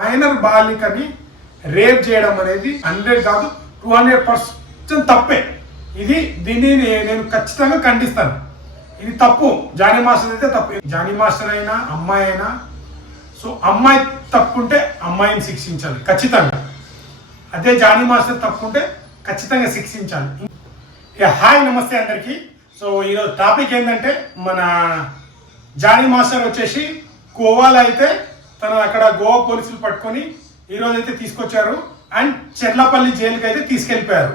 Minor బాలికని rape చేయడం అనేది 100 కాదు 200% తప్పే. దీన్ని నేను ఖచ్చితంగా ఖండిస్తాను. ఇది తప్పు. జానీ మాస్టర్ అయితే తప్పు. జానీ మాస్టర్ అయినా అమ్మాయి అయినా సో అమ్మాయి తప్పుంటే అమ్మాయిని శిక్షించాలి ఖచ్చితంగా. అదే జానీ మాస్టర్ తప్పుంటే ఖచ్చితంగా శిక్షించాలి. హాయ్ నమస్తే అందరికీ. సో ఈరోజు టాపిక్ ఏంటంటే మన జానీ మాస్టర్ వచ్చేసి గోవాలో అయితే తను అక్కడ గోవా పోలీసులు పట్టుకొని ఈరోజు అయితే తీసుకొచ్చారు అండ్ చెర్లపల్లి జైలుకి అయితే తీసుకెళ్ళిపోయారు.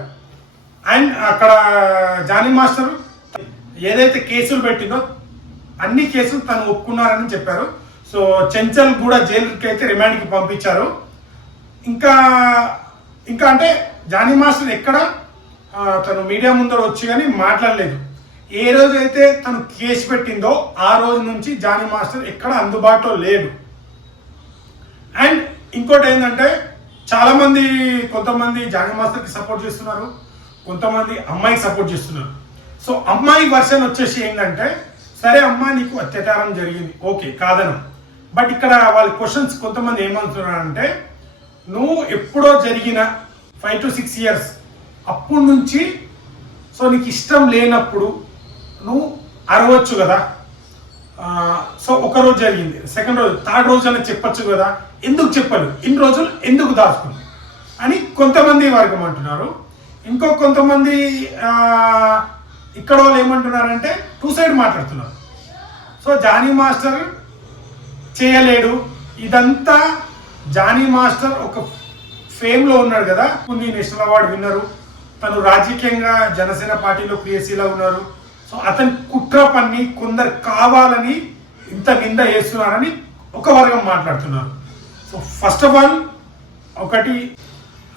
అండ్ అక్కడ జానీ మాస్టర్ ఏదైతే కేసులు పెట్టిందో అన్ని కేసులు తను ఒప్పుకున్నారని చెప్పారు. సో చెంచల్ కూడా జైలుకి అయితే రిమాండ్కి పంపించారు. ఇంకా అంటే జానీ మాస్టర్ ఎక్కడ తను మీడియా ముందర వచ్చి కానీ మాట్లాడలేదు. ఏ రోజు అయితే తను కేసు పెట్టిందో ఆ రోజు నుంచి జానీ మాస్టర్ ఎక్కడ అందుబాటులో లేడు. అండ్ ఇంకోటి ఏంటంటే కొంతమంది జానీ మాస్టర్కి సపోర్ట్ చేస్తున్నారు, కొంతమంది అమ్మాయికి సపోర్ట్ చేస్తున్నారు. సో అమ్మాయి వర్షన్ వచ్చేసి ఏంటంటే సరే అమ్మా నీకు అత్యాచారం జరిగింది ఓకే కాదనం, బట్ ఇక్కడ వాళ్ళ క్వశ్చన్స్ కొంతమంది ఏమంటున్నారంటే నువ్వు ఎప్పుడో జరిగిన 5 to 6 years అప్పటి నుంచి సో నీకు ఇష్టం లేనప్పుడు నువ్వు అరవచ్చు కదా. సో ఒక రోజు జరిగింది, సెకండ్ రోజు, థర్డ్ రోజు అని చెప్పచ్చు కదా, ఎందుకు చెప్పాలి, ఇన్ని రోజులు ఎందుకు దాచుకుని అని కొంతమంది వర్గం అంటున్నారు. కొంతమంది ఇక్కడ వాళ్ళు ఏమంటున్నారంటే 2 side మాట్లాడుతున్నారు. సో జానీ మాస్టర్ చేయలేడు, ఇదంతా జానీ మాస్టర్ ఒక ఫేమ్లో ఉన్నాడు కదా, కొన్ని నేషనల్ అవార్డు విన్నరు, తను రాజకీయంగా జనసేన పార్టీలో క్రియాశీలంగా ఉన్నారు. సో అతని కుట్ర పన్ని కొందరు కావాలని ఇంత నింద వేస్తున్నారని ఒక వర్గం మాట్లాడుతున్నారు. సో ఫస్ట్ ఆఫ్ ఆల్ ఒకటి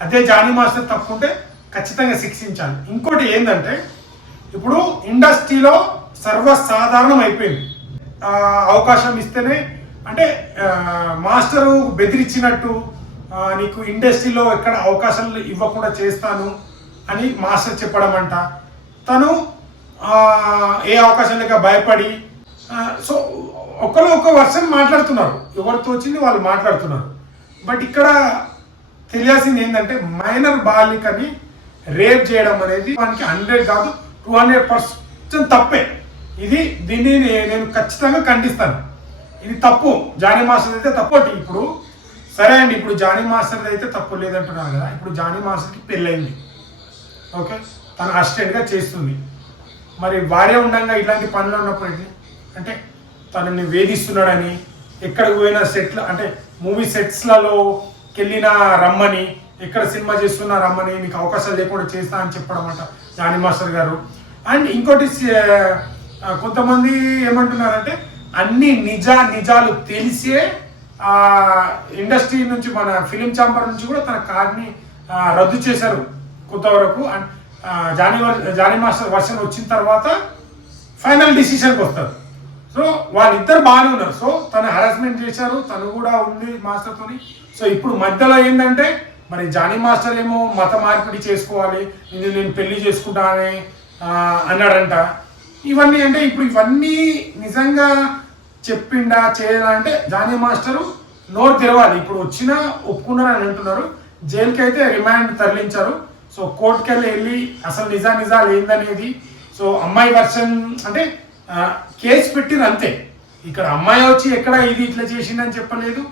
అదే జానీ మాస్టర్ తప్పుంటే ఖచ్చితంగా శిక్షించాలి. ఇంకోటి ఏంటంటే ఇప్పుడు ఇండస్ట్రీలో సర్వసాధారణం అయిపోయింది, అవకాశం ఇస్తేనే అంటే మాస్టరు బెదిరించినట్టు నీకు ఇండస్ట్రీలో ఎక్కడ అవకాశాలు ఇవ్వకుండా చేస్తాను అని మాస్టర్ చెప్పడం అంట, తను ఏ అవకాశం లేక భయపడి సో ఒకరు ఒక వర్షన్ మాట్లాడుతున్నారు, ఎవరితో వచ్చింది వాళ్ళు మాట్లాడుతున్నారు. బట్ ఇక్కడ తెలియాల్సింది ఏంటంటే మైనర్ బాలికని రేప్ చేయడం అనేది మనకి 100 కాదు 200% తప్పే. దీన్ని నేను ఖచ్చితంగా ఖండిస్తాను. ఇది తప్పు. జానీ మాస్టర్ అయితే తప్పు. ఇప్పుడు సరే అండి, ఇప్పుడు జానీ మాస్టర్ అయితే తప్పు లేదంటున్నారు కదా. ఇప్పుడు జానీ మాస్టర్కి పెళ్ళయింది ఓకే, తను అసిస్టెంట్గా చేస్తుంది. మరి భార్య ఉండగా ఇలాంటి పనులు ఉన్నప్పుడు అంటే తనని వేధిస్తున్నాడని, ఎక్కడికి పోయిన సెట్లు అంటే మూవీ సెట్స్లలోకి వెళ్ళినా రమ్మని, ఎక్కడ సినిమా చేస్తున్నా రమ్మని, నీకు అవకాశాలు లేకుండా చేస్తా అని చెప్పడం అంట జానీ మాస్టర్ గారు. అండ్ ఇంకోటి కొంతమంది ఏమంటున్నారంటే అన్ని నిజాలు తెలిసే ఇండస్ట్రీ నుంచి మన ఫిలిం ఛాంబర్ నుంచి కూడా తన కార్డ్ని రద్దు చేశారు కొంతవరకు. అండ్ జానీ మాస్టర్ వర్షన్ వచ్చిన తర్వాత ఫైనల్ డిసిషన్కి వస్తారు. సో వాళ్ళిద్దరు బాగానే ఉన్నారు. సో తను హరాస్మెంట్ చేశారు, తను కూడా ఉంది మాస్టర్తోని. సో ఇప్పుడు మధ్యలో ఏంటంటే మరి జానీ మాస్టర్ ఏమో మత మార్పిడి చేసుకోవాలి, నేను పెళ్లి చేసుకుంటానని అన్నాడంట. ఇవన్నీ అంటే ఇప్పుడు ఇవన్నీ నిజంగా చెప్పిండా చేయాలా అంటే జానీ మాస్టరు నోరు తెరవాలి. ఇప్పుడు వచ్చినా ఒప్పుకున్నారని అంటున్నారు. జైలుకి అయితే రిమాండ్ తరలించారు. సో కోర్టుకి వెళ్ళి అసలు నిజాలు ఏందనేది. సో అమ్మాయి వర్షన్ అంటే కేసు పెట్టిరు అంతే. ఇక్కడ అమ్మాయి వచ్చి ఎక్కడ ఇది ఇట్లా చేసిందని చెప్పలేదు.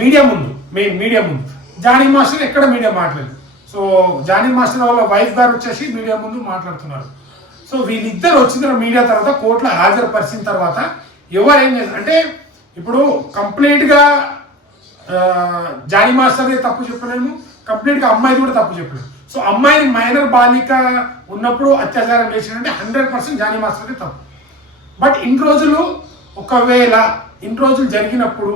మీడియా ముందు జానీ మాస్టర్ ఎక్కడ మీడియా మాట్లాడలేదు. సో జానీ మాస్టర్ వాళ్ళ వైఫ్ గారు వచ్చేసి మీడియా ముందు మాట్లాడుతున్నారు. సో వీళ్ళిద్దరు వచ్చిన మీడియా తర్వాత కోర్టులో హాజరుపరిచిన తర్వాత ఎవరేం చేస్తారు అంటే ఇప్పుడు కంప్లీట్గా జానీ మాస్టర్ని తప్పు చెప్పలేము, కంప్లీట్గా అమ్మాయి కూడా తప్పు చెప్పలేము. సో అమ్మాయిని మైనర్ బాలిక ఉన్నప్పుడు అత్యాచారం చేసినంటే 100% జానీ మాస్టర్కి తప్పు. బట్ ఒకవేళ ఇన్ని రోజులు జరిగినప్పుడు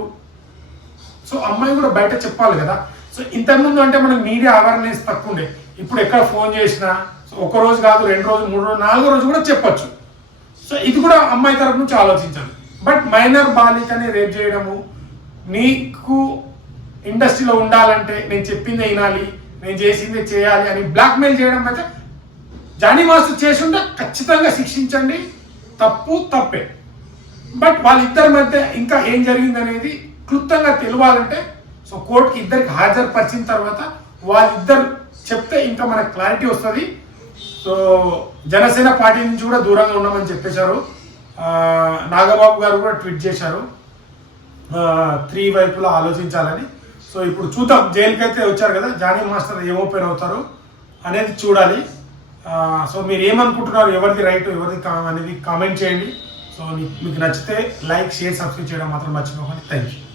సో అమ్మాయి కూడా బయట చెప్పాలి కదా. సో ఇంతకుముందు అంటే మనకు మీడియా అవేర్నెస్ తక్కువ ఉండే. ఇప్పుడు ఎక్కడ ఫోన్ చేసినా సో ఒక రోజు కాదు 2 రోజు 3 రోజు 4 రోజు కూడా చెప్పచ్చు. సో ఇది కూడా అమ్మాయి తరపు నుంచి ఆలోచించాలి. బట్ మైనర్ బాలికని రేప్ చేయడము, నీకు ఇండస్ట్రీలో ఉండాలంటే నేను చెప్పిందే వినాలి, నేను చేసిందే చేయాలి అని బ్లాక్మెయిల్ చేయడం అయితే జానీ మాస్టర్ చేసి ఉంటే ఖచ్చితంగా శిక్షించండి, తప్పే. బట్ వాళ్ళిద్దరి మధ్య ఇంకా ఏం జరిగింది అనేది క్లుప్తంగా తెలియాలంటే సో కోర్టుకి ఇద్దరికి హాజరుపరిచిన తర్వాత వాళ్ళిద్దరు చెప్తే ఇంకా మనకు క్లారిటీ వస్తుంది. సో జనసేన పార్టీ నుంచి కూడా దూరంగా ఉన్నామని చెప్పేశారు. నాగబాబు గారు కూడా ట్వీట్ చేశారు 3 వైపులా ఆలోచించాలని. సో ఇప్పుడు చూద్దాం, జైలుకి అయితే వచ్చారు కదా, జానీ మాస్టర్ ఏం ఓపెన్ అవుతారు అనేది చూడాలి. సో మీరు ఏమనుకుంటున్నారు, ఎవరిది రైట్ ఎవరిది అనేది కామెంట్ చేయండి. సో మీకు నచ్చితే లైక్, షేర్, సబ్స్క్రైబ్ చేయడం మాత్రం మర్చిపోకండి. Thank you.